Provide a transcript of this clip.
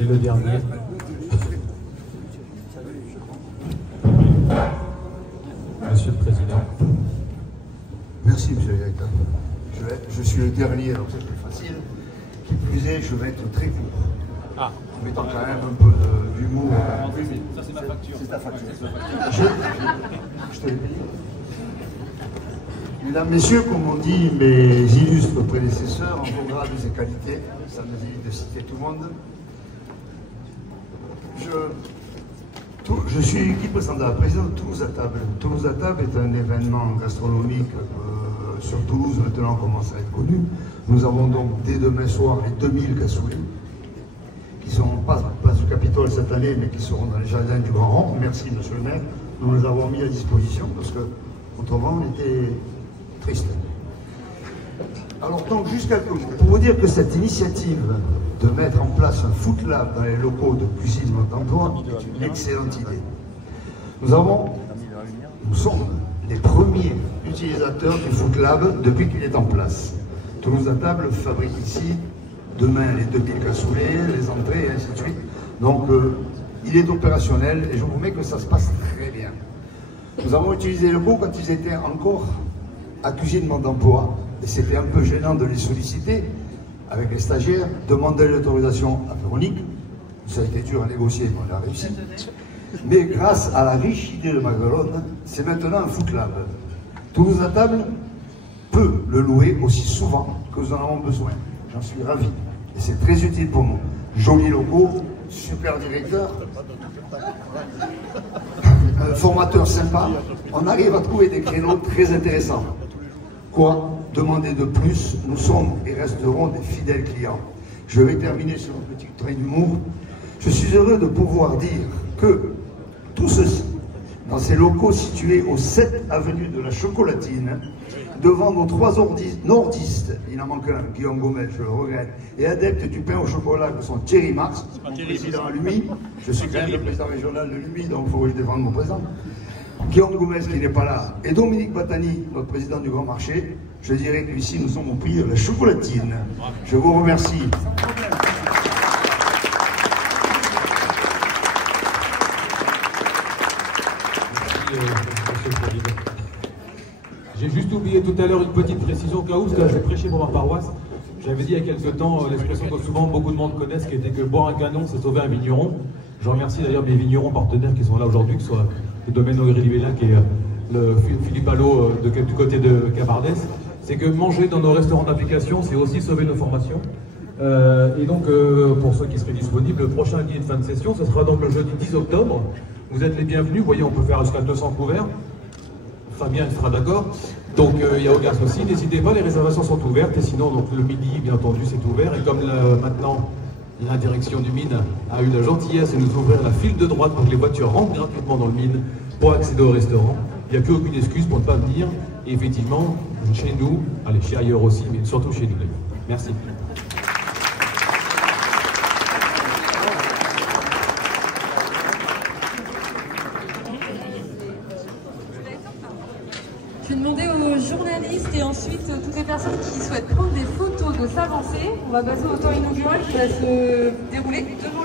Et le dernier. Monsieur le Président. Merci, Monsieur le Directeur. Je suis le dernier, donc c'est plus facile. Qui plus est, je vais être très court. Ah. En mettant quand même un peu d'humour. Ça, c'est ma facture. C'est ta facture. Je te l'ai payé. Mesdames, Messieurs, comme ont dit mes illustres prédécesseurs, en bon grade et qualités, ça nous évite de citer tout le monde. Je suis qui présente la présidente de Toulouse à table. Toulouse à table est un événement gastronomique sur Toulouse, maintenant commence à être connu. Nous avons donc dès demain soir les 2000 cassoulets, qui ne seront pas place du Capitole cette année, mais qui seront dans les jardins du Grand Rond. Merci, Monsieur le maire. Nous les avons mis à disposition parce que autrement on était triste. Alors donc, juste quelques mots. Pour vous dire que cette initiative de mettre en place un Food Lab dans les locaux de cuisine d'emploi est une excellente idée. Nous sommes les premiers utilisateurs du Food Lab depuis qu'il est en place. Toulouse à table fabrique ici, demain, les 2000 cassoulets, les entrées, et ainsi de suite. Donc, il est opérationnel et je vous promets que ça se passe très bien. Nous avons utilisé les locaux quand ils étaient encore à cuisine d'emploi et c'était un peu gênant de les solliciter avec les stagiaires, demander l'autorisation à Véronique. Ça a été dur à négocier, mais on a réussi. Mais grâce à la riche idée de Maguelone, c'est maintenant un Food Lab. Toulouse à table peut le louer aussi souvent que nous en avons besoin. J'en suis ravi. Et c'est très utile pour nous. Jolis locaux, super directeur, un formateur sympa. On arrive à trouver des créneaux très intéressants. Quoi demander de plus? Nous sommes et resterons des fidèles clients. Je vais terminer sur un petit trait d'humour. Je suis heureux de pouvoir dire que tout ceci, dans ces locaux situés au 7 avenue de la Chocolatine, devant nos 3 nordistes, il en manque un, Guillaume Gomez, je le regrette, et adeptes du pain au chocolat que sont Thierry Marx, mon président à l'UMI, je suis quand même le président régional de l'UMI, donc il faut que je défende mon président, Guillaume Gomez qui n'est pas là, et Dominique Batani, notre président du Grand Marché, je dirais qu'ici nous sommes au prix de la Chocolatine. Je vous remercie. J'ai juste oublié tout à l'heure une petite précision au cas où, parce que j'ai prêché pour ma paroisse. J'avais dit il y a quelques temps l'expression que souvent beaucoup de monde connaissent, qui était que boire un canon, c'est sauver un vigneron. Je remercie d'ailleurs mes vignerons partenaires qui sont là aujourd'hui, que ce soit le domaine Augry-Livella, qui est le Philippe Allot du côté de Cabardès. C'est que manger dans nos restaurants d'application, c'est aussi sauver nos formations. Et donc, pour ceux qui seraient disponibles, le prochain dîner de fin de session, ce sera donc le jeudi 10 octobre. Vous êtes les bienvenus. Vous voyez, on peut faire jusqu'à 200 couverts. Fabien sera d'accord. Donc, il n'y a aucun souci. N'hésitez pas, les réservations sont ouvertes. Et sinon, donc, le midi, bien entendu, c'est ouvert. Et comme maintenant, la direction du Mine a eu la gentillesse de nous ouvrir la file de droite pour que les voitures rentrent gratuitement dans le Mine pour accéder au restaurant, il n'y a plus aucune excuse pour ne pas venir. Et effectivement, chez nous, allez, chez ailleurs aussi, mais surtout chez nous. Merci. Je vais demander aux journalistes et ensuite toutes les personnes qui souhaitent prendre des photos de s'avancer. On va passer au temps inaugural qui va se dérouler devant